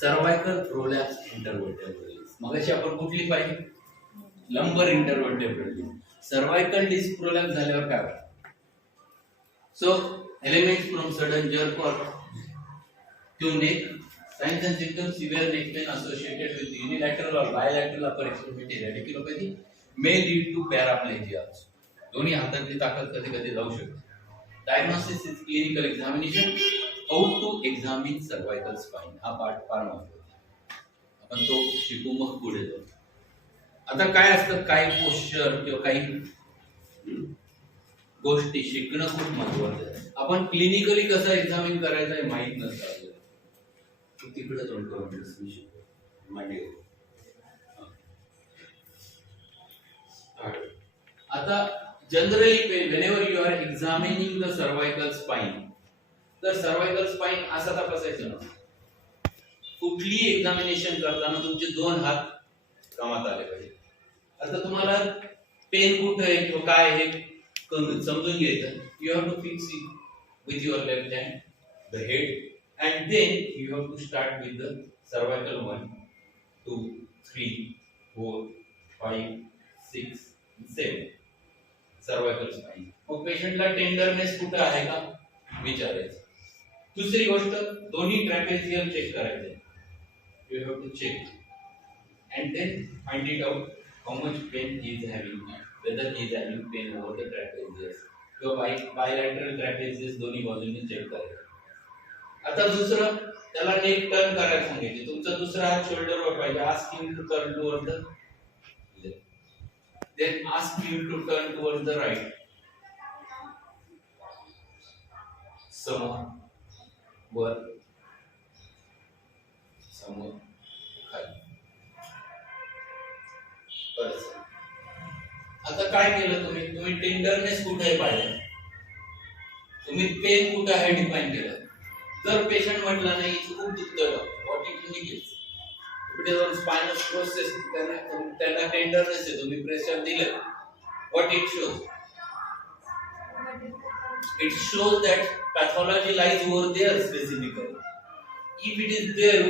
Cervical prolapse इंटरव्हर्टेब्रल disk. मगाशी आपण कुठली पाहिली? लंबर इंटरव्हर्टेब्रल डिस्क. सर्वायकल डिस्क प्रोलॅप्स झाल्यावर काय होतं? So elements from sudden jerk or to neck, signs and symptoms: severe neck pain associated with unilateral or bilateral upper extremity radiculopathy may lead to paraplegia. दोन्ही हातातली ताकद कधी कधी जाऊ शकते. Diagnosis is clinical examination. How to examine cervical spine हा पाठ फार महत्त्वाचा. आपण तो शिकू मग पुढे जाऊ. आता काय असतं, काही पोश्चर किंवा काही गोष्टी शिकणं खूप महत्त्वाचं आहे. आपण क्लिनिकली कसं एक्झामिन करायचं हे माहित नसतं आपल्याला. तिकडे जाऊन मांडी. आता generally whenever you are examining the cervical spine, तर सर्वायकल स्पाइन असा तपासायचं ना. कुठली एक्झामिनेशन करताना तुमचे दोन हात कामात आले पाहिजे. आता तुम्हाला पेन कुठे आहे किंवा काय हे समजून घ्यायचं. You have to fix it with your left hand the head and then you have to start with the cervical 1 2 3 4 5 6 7 cervical spine. मग पेशंटला टेंडरनेस कुठे आहे का विचारायचं. दुसरी गोष्ट, दोन्ही ट्रॅपेझियम चेक करायचे. You have to check and then find it out how much pain he is having, whether he is having pain over the trapezius किंवा bilateral trapezius दोन्ही बाजूने चेक करायचं. आता दुसरं, त्याला नेक टर्न करायला सांगितले. तुमचा दुसरा हात शोल्डरवर पाहिजे. Ask him to turn toward the left, then ask him to turn toward the right. समोर वर समोर खाली. आता काय केलं तुम्ही टेंडरनेस कुठे पाहिजे, तुम्ही पेन कुठे आहे डिफाइन केलं. जर पेशंट म्हटला नाही खूप दुखतं, what it indicates? It is on spinal process. त्यांना टेंडरनेस आहे, तुम्ही प्रेशर दिलं. What it shows? It shows that pathology lies over there specifically. If it is there,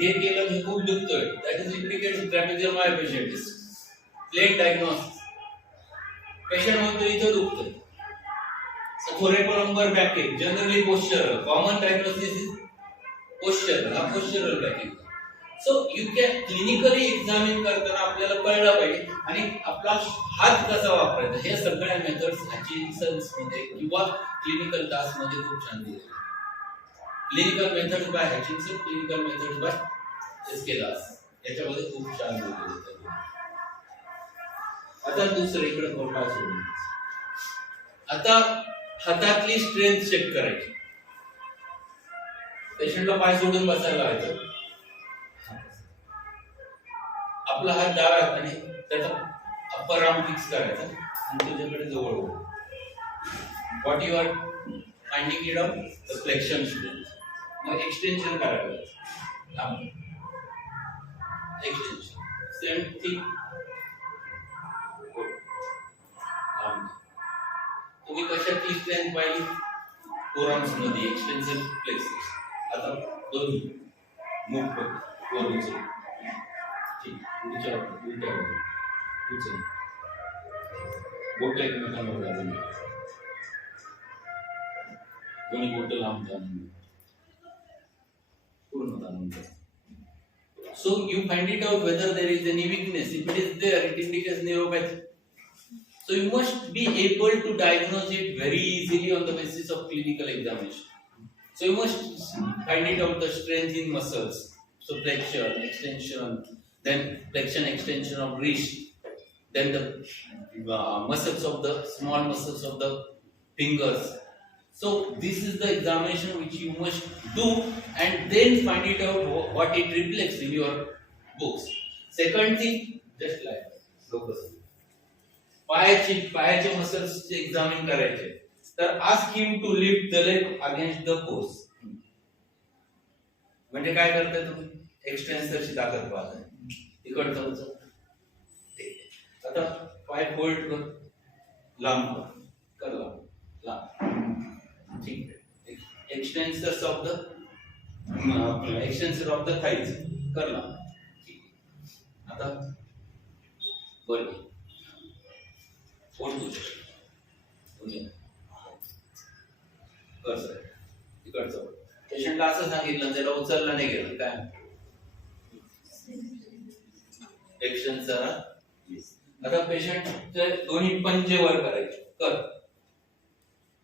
हे केलं हे खूप दुखतोय, that is indicates trapezium myofasciitis. Plain diagnosis. Patient म्हणतो इथं दुखतंय. thoracolumbar backache, generally postural. Common diagnosis is postural, postural backache. So you can clinically examine करताना आपल्याला कळलं पाहिजे आणि आपला हात कसा वापरायचा हे सगळ्या मेथड्स हचिन्सन्स मध्ये किंवा क्लिनिकल टास्क मध्ये खूप छान दिले. Clinical methods by Hutchinson, clinical methods by S K Das, याच्यामध्ये खूप छान दिले. आता दुसरं इकडे फोटो सोडून आता हातातली स्ट्रेंथ चेक करायची. पेशंटला पाय सोडून बसायला लावायचं. आपला हात डाव्या हाताने त्याचा अप्पर आर्म फिक्स करायचा आणि तुझ्याकडे जवळ होईल. What you are finding it out? The flexion strength. मग एक्सटेन्शन करायचं. Extension same thing. तुम्ही कशातली स्ट्रेंथ पाहिली? फोरआर्म्स मध्ये एक्सटेन्शन प्लेक्सस. आता दोन्ही मूव वर उचल. ठीक, उचल उलट्या उचल. बोट एकमेकांवर लागून दोन्ही बोट लांब जाणून पूर्ण जाणून. So you find it out whether there is any weakness. If it is there, it indicates neuropathy. So you must be able to diagnose it very easily on the basis of clinical examination. So you must find it out the strength in muscles. So flexion, extension, then flexion, extension of wrist, then the muscles of the small muscles of the fingers. So this is the examination which you must do and then find it out what it reflects in your books. Second thing, just like focus. पायाचे muscles examine करायचे. तर ask him to lift the leg against the force. म्हणजे काय करताय तुम्ही? एक्सटेन्सरची ताकद पाहताय. इकडचं उचल. आता पाय फोल्ड कर, लांब कर, लांब. ठीक आहे. Extensors of the extensor of the thighs करला. आता बोल कोण तुझे कसं तिकडचं पेशंटला असं सांगितलं त्याला उचललं नाही गेलं काय एक्सटेन्सर. आता पेशंटचे दोन्ही पंजे वर करायचे. कर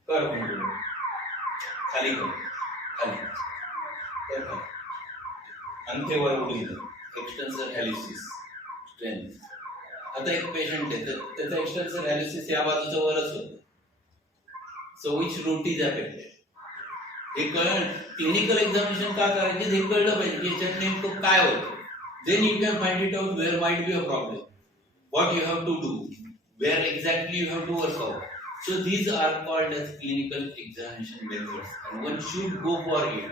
कर खाली कर खाली कर खाली अंत्यवर उडून एक्सटेन्सर हॅलिसिस स्ट्रेंथ. आता एक पेशंट आहे तर त्याचा एक्सटेन्सर हॅलिसिस या बाजूच्या वरच होतं. So which root is affected हे कळलं. क्लिनिकल एक्झामिनेशन का करायचे हे कळलं पाहिजे की याच्यात नेमकं काय होतं. Then you can find it out where might be a problem, what you have to do, where exactly you have to work out. So these are called as clinical examination methods and one should go for it.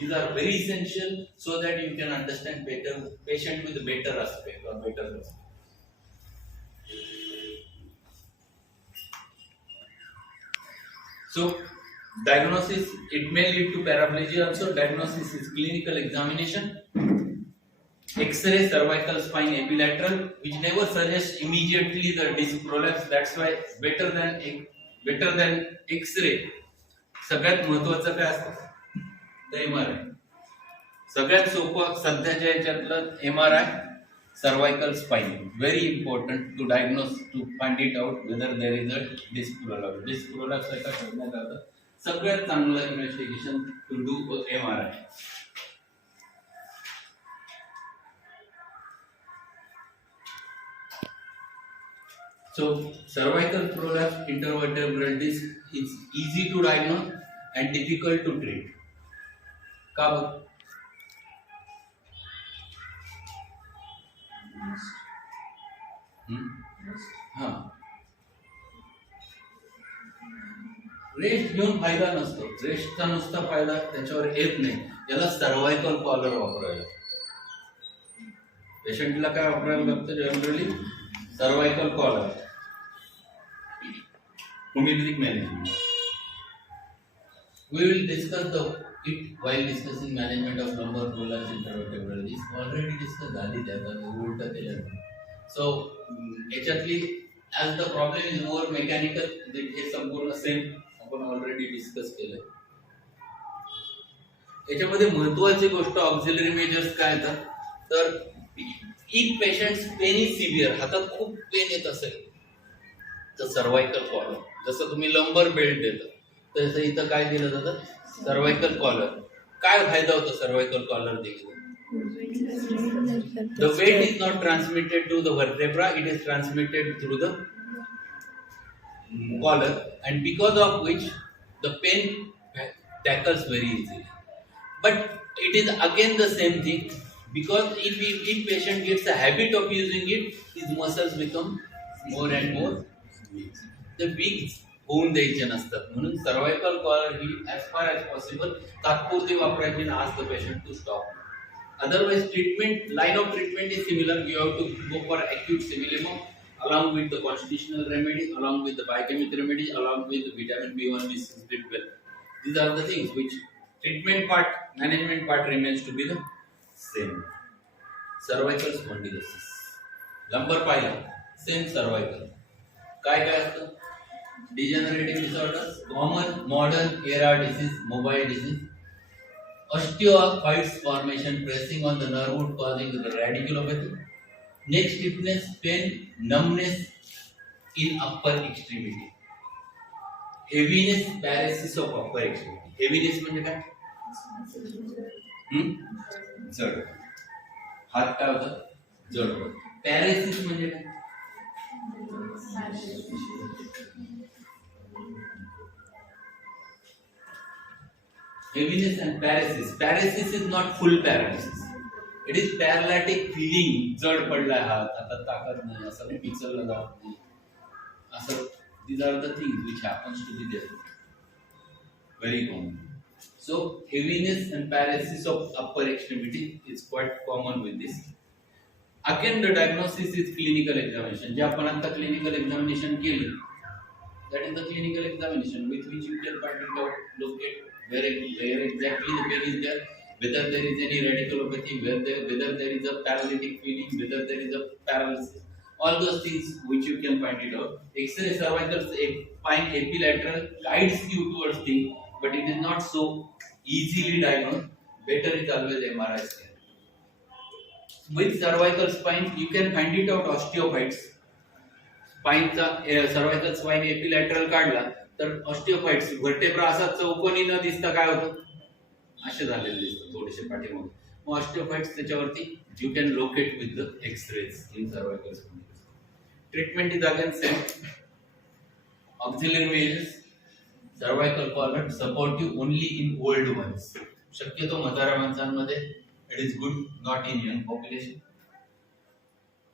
These are very essential so that you can understand better patient with a better aspect or better aspect. So diagnosis, it may lead to paraplegia also. Diagnosis is clinical examination. X-ray cervical spine epilateral which never suggests immediately the disc prolapse. That's why better than X-ray सगळ्यात महत्त्वाचं काय असतं ते MRI. सगळ्यात सोपं सध्याच्या याच्यातलं MRI cervical spine very important to diagnose to find it out whether there is a disc prolapse. Disc prolapse एका शोधण्यात आलं. सगळ्यात चांगलं investigation to do MRI. So cervical prolapse intervertebral disc is easy to diagnose and difficult to treat. का बरं? हाँ rest घेऊन फायदा नसतो. रेस्टचा नुसता फायदा त्याच्यावर येत नाही. याला सर्वायकल कॉलर वापरायला पेशंटला काय वापरायला लागतं generally cervical collar. Homoeopathic management. We will discuss it while discussing management of lumbar prolapse intervertebral disc. Already discussed झाली त्यात उलट केलं. So याच्यातली as the problem is more mechanical हे संपूर्ण सेम आपण ऑलरेडी डिस्कस केलंय. याच्यामध्ये महत्त्वाची गोष्ट ऑक्झिलरी मेजर्स काय येतात तर if patients pain is severe हातात खूप पेन येत असेल तर सर्वायकल कॉलर जसं तुम्ही लंबर बेल्ट देता तसं इथं काय दिलं जातं सर्वायकल कॉलर. काय फायदा होतो सर्वायकल कॉलर दिले the weight is not transmitted to the vertebra, it is transmitted through the collar and because of which the pain tackles very easily. But it is again the same thing because if patient gets a habit of using it, his muscles become more and more weak. The weak होऊन द्यायचे नसतात म्हणून cervical collar ही as far as possible तात्पुरती वापरायची and ask the patient to stop. Otherwise, line of treatment is similar. You have to go for acute simillimum along with the constitutional remedies, along with the biochemical remedies, along with the vitamin B1, B6, B12. These are the things which treatment part, management part remains to be the same. Cervical spondylosis, lumbar pila, same cervical. काय असतं? Degenerative disorders, common modern era disease, mobile disease. Osteophytes formation pressing on the nerve root causing the radiculopathy. Neck stiffness, pain, numbness in upper extremity. Heaviness, paralysis of upper extremity. Heaviness म्हणजे काय? जड. हात काय होतं? जड होतं. Paralysis म्हणजे काय? Heaviness and paralysis. Paralysis is not full paralysis. It is paralytic feeling. जड पडलाय हात, हातात ताकद नाही, असं मी पिचलला जात नाही. असं these are the things which happens to be there. Very common. So heaviness and paralysis of upper extremity is quite common with this. Again, the diagnosis is clinical examination. जे आपण आता clinical examination केली, that is the clinical examination with which you can find it out, locate where exactly the pain is there, whether there is any radiculopathy, whether there is a paralytic feeling, whether there is a paralysis, all those things which you can find it out. X-ray cervical spine epilateral guides you towards things, but it is not so easily diagnosed. Better is always MRI scan. With cervical spine, you can find it out osteophytes. स्पाइनचा cervical spine AP lateral काढला तर ऑस्टिओफाइट्स व्हर्टेब्रा असा चौकोनी न दिसता काय होतं, असे झालेले दिसतं थोडेसे पाठीमागे. मग ऑस्टिओफाइट्स त्याच्यावरती you can locate with the x-rays in cervical spine. Treatment is again same. Auxiliary measures, cervical collar supportive only in old ones. शक्यतो म्हाताऱ्या माणसांमध्ये it is good, not in young population.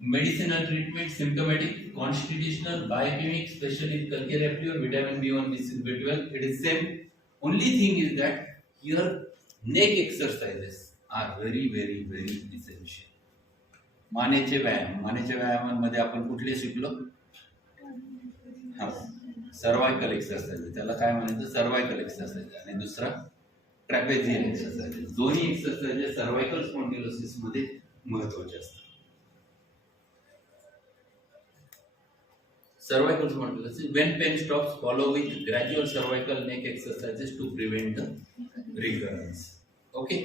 Medicinal treatment, symptomatic, constitutional, biochemic, especially calcium or vitamin B1, B12, it is same. Only thing is that your neck exercises are very, very, very essential. मानेचे व्यायामांमध्ये आपण कुठले शिकलो? Cervical exercise, त्याला काय म्हणायचं? Cervical exercise. आणि दुसरा ट्रॅपेझियल exercise. दोन्ही एक्सरसाइज सर्वायकल स्पॉन्डिलोसिस मध्ये महत्त्वाचे असतात. Cervical spondylosis. When pain stops, follow with gradual cervical neck exercises to prevent the recurrence. Okay.